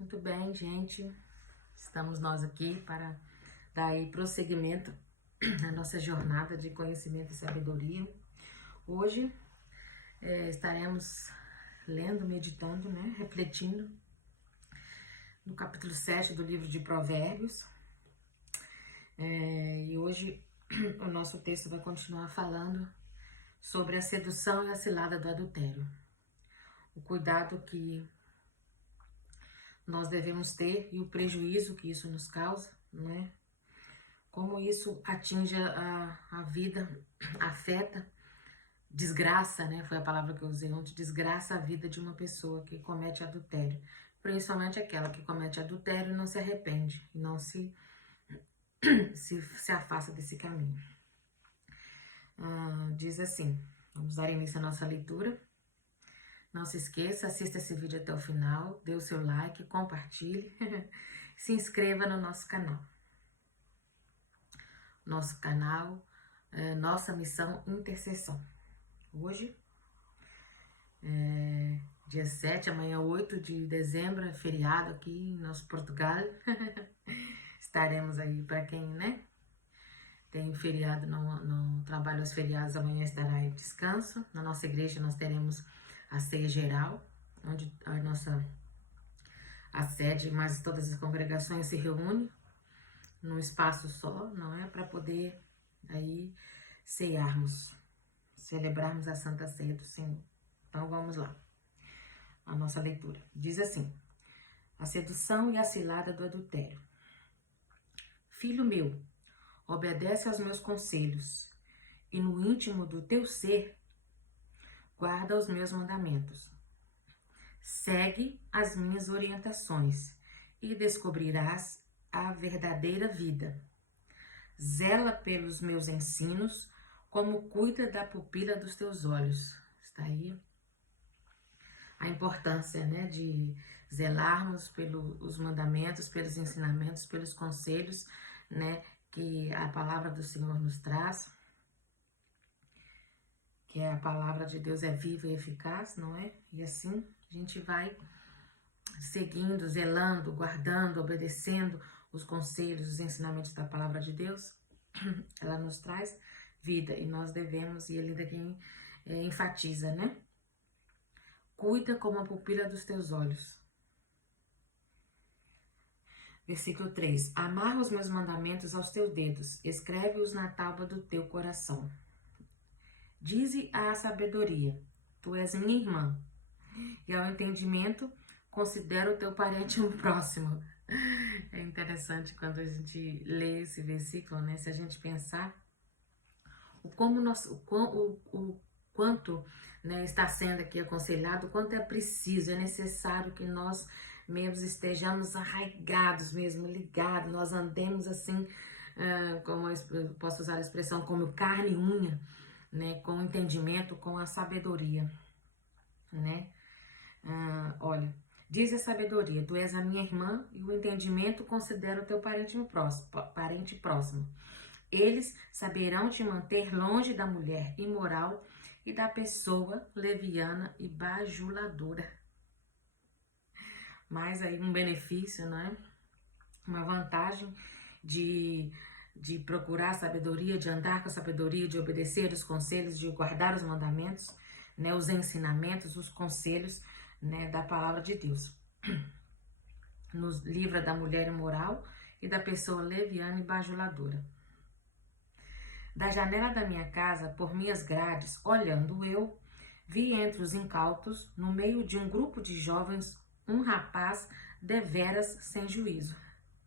Muito bem, gente. Estamos nós aqui para dar aí prosseguimento à nossa jornada de conhecimento e sabedoria. Hoje estaremos lendo, meditando, refletindo no capítulo 7 do livro de Provérbios. E hoje o nosso texto vai continuar falando sobre a sedução e a cilada do adultério. O cuidado que nós devemos ter e o prejuízo que isso nos causa, não é? Como isso atinge a vida, afeta, desgraça, né? Foi a palavra que eu usei ontem, desgraça a vida de uma pessoa que comete adultério. Principalmente aquela que comete adultério e não se arrepende, e não se afasta desse caminho. Diz assim, vamos dar início à nossa leitura. Não se esqueça, assista esse vídeo até o final, dê o seu like, compartilhe, se inscreva no nosso canal. Nosso canal, nossa missão intercessão. Hoje, dia 7, amanhã 8 de dezembro, é feriado aqui em nosso Portugal. Estaremos aí para quem, tem feriado, não trabalha os feriados, amanhã estará em descanso. Na nossa igreja nós teremos a ceia geral, onde a sede, mas todas as congregações se reúnem num espaço só, não é? Para poder aí cearmos, celebrarmos a Santa Ceia do Senhor. Então vamos lá, a nossa leitura. Diz assim, a sedução e a cilada do adultério. Filho meu, obedece aos meus conselhos, e no íntimo do teu ser, guarda os meus mandamentos. Segue as minhas orientações, e descobrirás a verdadeira vida. Zela pelos meus ensinos, como cuida da pupila dos teus olhos. Está aí a importância, de zelarmos pelos mandamentos, pelos ensinamentos, pelos conselhos, que a palavra do Senhor nos traz, que a palavra de Deus é viva e eficaz, não é? E assim a gente vai seguindo, zelando, guardando, obedecendo os conselhos, os ensinamentos da palavra de Deus. Ela nos traz vida e nós devemos, e ele daqui enfatiza, Cuida como a pupila dos teus olhos. Versículo 3. Amarra os meus mandamentos aos teus dedos, escreve-os na tábua do teu coração. Dize à sabedoria, tu és minha irmã, e ao entendimento, considera o teu parente um próximo. É interessante quando a gente lê esse versículo, Se a gente pensar o quanto está sendo aqui aconselhado, o quanto é preciso, é necessário que nós mesmos estejamos arraigados mesmo, ligados, nós andemos assim, como eu posso usar a expressão, como carne e unha, com o entendimento, com a sabedoria, olha, diz a sabedoria, tu és a minha irmã e o entendimento considera o teu parente próximo. Eles saberão te manter longe da mulher imoral e da pessoa leviana e bajuladora. Mais aí um benefício, Uma vantagem de procurar sabedoria, de andar com a sabedoria, de obedecer os conselhos, de guardar os mandamentos, os ensinamentos, os conselhos, da palavra de Deus. Nos livra da mulher imoral e da pessoa leviana e bajuladora. Da janela da minha casa, por minhas grades, olhando eu, vi entre os incautos, no meio de um grupo de jovens, um rapaz deveras sem juízo.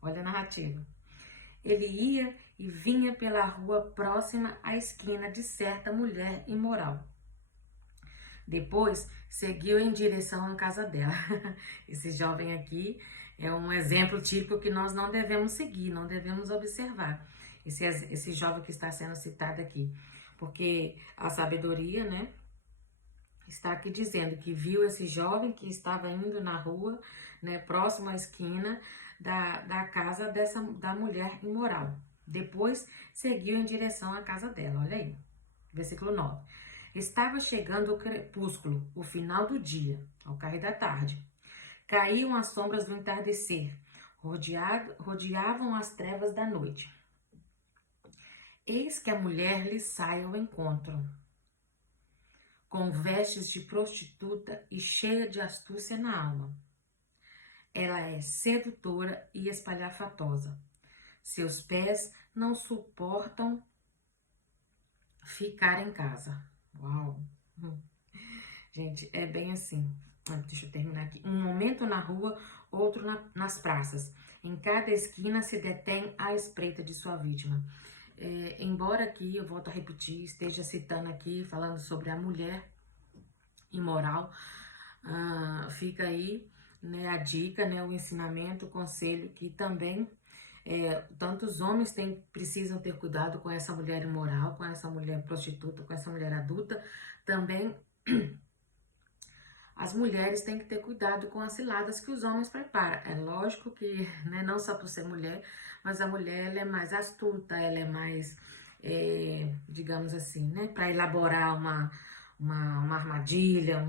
Olha a narrativa. Ele ia e vinha pela rua próxima à esquina de certa mulher imoral. Depois, seguiu em direção à casa dela. Esse jovem aqui é um exemplo típico que nós não devemos seguir, não devemos observar. Esse jovem que está sendo citado aqui. Porque a sabedoria, está aqui dizendo que viu esse jovem que estava indo na rua, próximo à esquina da casa da mulher imoral. Depois, seguiu em direção à casa dela. Olha aí, versículo 9. Estava chegando o crepúsculo, o final do dia, ao cair da tarde. caíam as sombras do entardecer, rodeavam as trevas da noite. Eis que a mulher lhe sai ao encontro, com vestes de prostituta e cheia de astúcia na alma. Ela é sedutora e espalhafatosa. Seus pés não suportam ficar em casa. Uau! Gente, é bem assim. Deixa eu terminar aqui. Um momento na rua, outro nas praças. Em cada esquina se detém à espreita de sua vítima. Embora aqui, eu volto a repetir, esteja citando aqui, falando sobre a mulher imoral, fica aí, né, a dica, né, o ensinamento, o conselho, que também tanto os homens precisam ter cuidado com essa mulher imoral, com essa mulher prostituta, com essa mulher adulta, também as mulheres têm que ter cuidado com as ciladas que os homens preparam. É lógico que, né, não só por ser mulher, mas a mulher ela é mais astuta, ela é mais, digamos assim, né, para elaborar uma armadilha,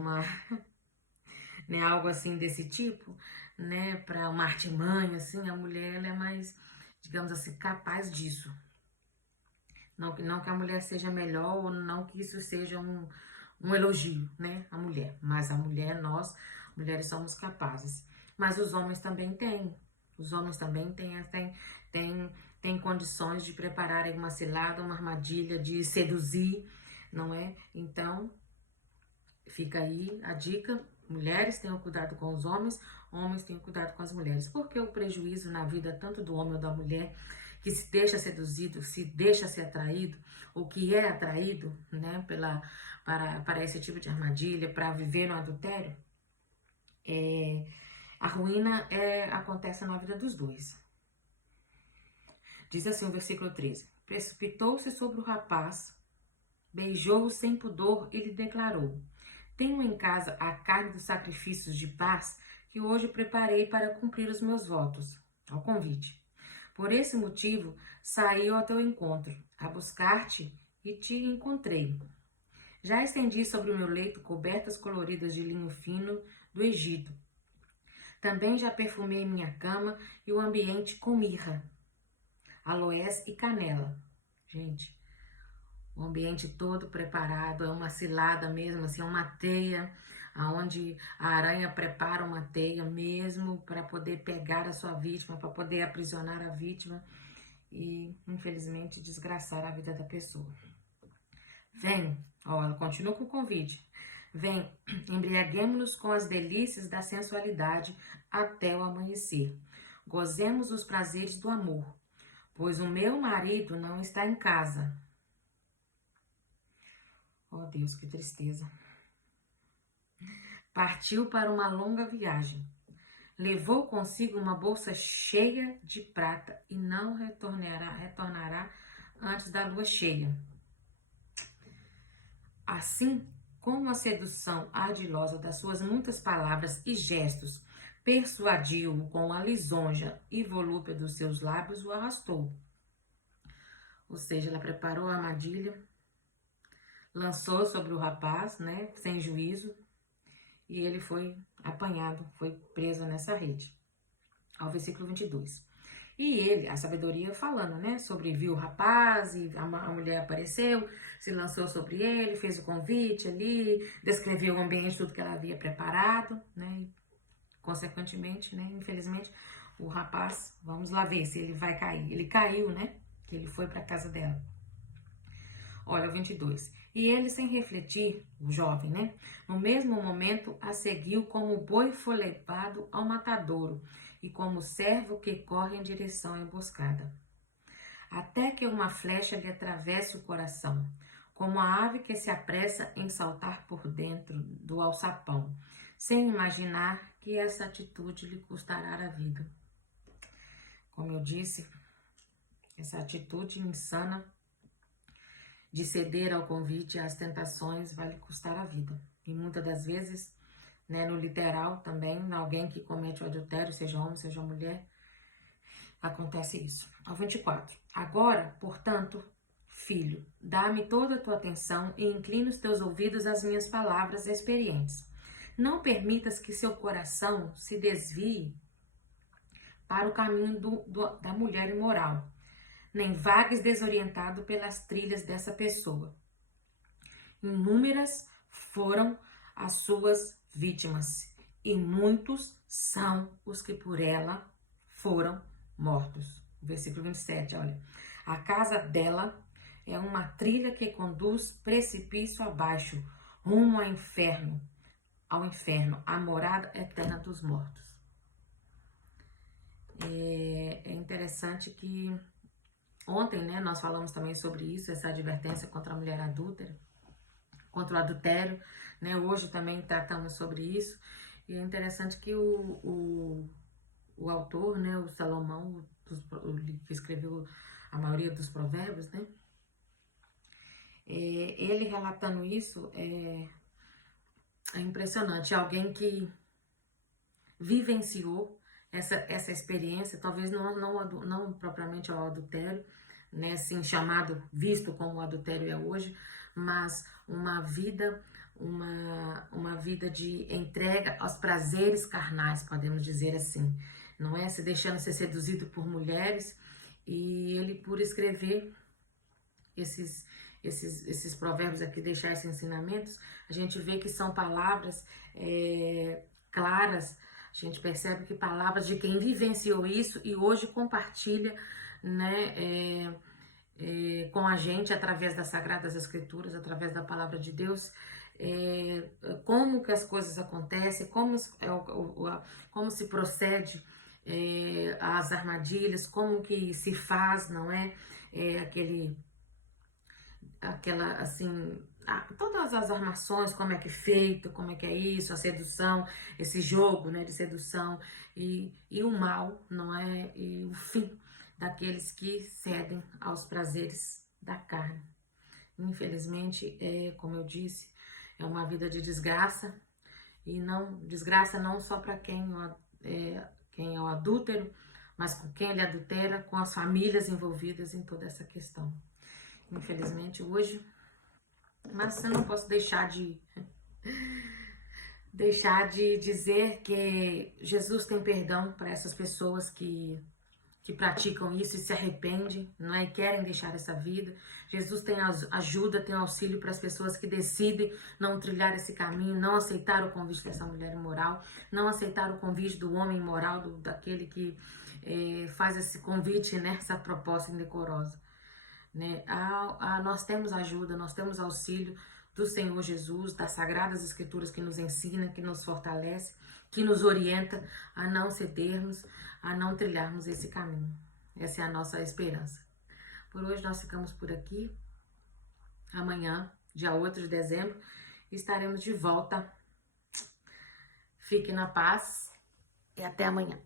né, algo assim desse tipo, né, para uma artimanha, assim, a mulher ela é mais, digamos assim, capaz disso. Não que a mulher seja melhor, ou não que isso seja um elogio, né, a mulher. Mas a mulher, nós, mulheres, somos capazes. Mas os homens também têm. Os homens também têm condições de prepararem uma cilada, uma armadilha, de seduzir, não é? Então, fica aí a dica. Mulheres tenham cuidado com os homens tenham cuidado com as mulheres. Porque o prejuízo na vida, tanto do homem ou da mulher, que se deixa seduzido, se deixa ser atraído, ou que é atraído, né, para esse tipo de armadilha, para viver no adultério, a ruína acontece na vida dos dois. Diz assim o versículo 13: precipitou-se sobre o rapaz, beijou-o sem pudor e lhe declarou: tenho em casa a carne dos sacrifícios de paz que hoje preparei para cumprir os meus votos, ao convite. Por esse motivo, saí ao teu encontro, a buscar-te, e te encontrei. Já estendi sobre o meu leito cobertas coloridas de linho fino do Egito. Também já perfumei minha cama e o ambiente com mirra, aloés e canela. Gente, o ambiente todo preparado, é uma cilada mesmo, assim, é uma teia, onde a aranha prepara uma teia mesmo para poder pegar a sua vítima, para poder aprisionar a vítima e, infelizmente, desgraçar a vida da pessoa. Vem, ela continua com o convite. Vem, embriaguemo-nos com as delícias da sensualidade até o amanhecer. Gozemos os prazeres do amor, pois o meu marido não está em casa. Oh Deus, que tristeza. Partiu para uma longa viagem. Levou consigo uma bolsa cheia de prata e não retornará antes da lua cheia. Assim como a sedução ardilosa das suas muitas palavras e gestos persuadiu-o com a lisonja e volúpia dos seus lábios, o arrastou. Ou seja, ela preparou a armadilha, lançou sobre o rapaz, né, sem juízo, e ele foi apanhado, foi preso nessa rede. Ao versículo 22. E ele, a sabedoria falando, né, sobre viu o rapaz e a mulher apareceu, se lançou sobre ele, fez o convite ali, descreveu o ambiente, tudo que ela havia preparado, né, e, consequentemente, né, infelizmente, o rapaz, vamos lá ver se ele vai cair. Ele caiu, né, que ele foi para a casa dela. Olha, o 22. E ele, sem refletir, o jovem, né, no mesmo momento, a seguiu como boi foi levado ao matadouro e como servo que corre em direção à emboscada. Até que uma flecha lhe atravesse o coração, como a ave que se apressa em saltar por dentro do alçapão, sem imaginar que essa atitude lhe custará a vida. Como eu disse, essa atitude insana de ceder ao convite e às tentações vai lhe custar a vida. E muitas das vezes, né, no literal também, alguém que comete o adultério, seja homem, seja mulher, acontece isso. Ao 24. Agora, portanto, filho, dá-me toda a tua atenção e inclina os teus ouvidos às minhas palavras experientes. Não permitas que seu coração se desvie para o caminho da mulher imoral, nem vagues desorientado pelas trilhas dessa pessoa. Inúmeras foram as suas vítimas, e muitos são os que por ela foram mortos. Versículo 27, olha. A casa dela é uma trilha que conduz precipício abaixo, rumo ao inferno, a morada eterna dos mortos. É interessante que ontem, né, nós falamos também sobre isso, essa advertência contra a mulher adúltera, contra o adultério, né? Hoje também tratamos sobre isso. E é interessante que o autor, né, o Salomão, que escreveu a maioria dos provérbios, né? Ele relatando isso é impressionante. Alguém que vivenciou essa experiência, talvez não propriamente ao adultério, né, assim, chamado, visto como o adultério é hoje, mas uma vida de entrega aos prazeres carnais, podemos dizer assim, não é? Se deixando ser seduzido por mulheres, e ele, por escrever esses provérbios aqui, deixar esses ensinamentos, a gente vê que são palavras claras. A gente percebe que palavras de quem vivenciou isso e hoje compartilha, né, com a gente através das Sagradas Escrituras, através da Palavra de Deus, como que as coisas acontecem, como se procede às armadilhas, como que se faz, não é? Aquela, assim, todas as armações, como é que é feito, como é que é isso, a sedução, esse jogo, né, de sedução e o mal, não é? E o fim daqueles que cedem aos prazeres da carne. Infelizmente, como eu disse, é uma vida de desgraça, e desgraça não só para quem é o adúltero, mas com quem ele adultera, com as famílias envolvidas em toda essa questão. Infelizmente, hoje, mas eu não posso deixar de dizer que Jesus tem perdão para essas pessoas que praticam isso e se arrependem, não é? E querem deixar essa vida. Jesus tem ajuda, tem auxílio para as pessoas que decidem não trilhar esse caminho, não aceitar o convite dessa mulher imoral, não aceitar o convite do homem imoral, daquele que faz esse convite, né? Essa proposta indecorosa. Né? Nós temos ajuda, nós temos auxílio do Senhor Jesus, das Sagradas Escrituras, que nos ensina, que nos fortalece, que nos orienta a não cedermos, a não trilharmos esse caminho. Essa é a nossa esperança. Por hoje nós ficamos por aqui. Amanhã, dia 8 de dezembro, estaremos de volta. Fique na paz e até amanhã.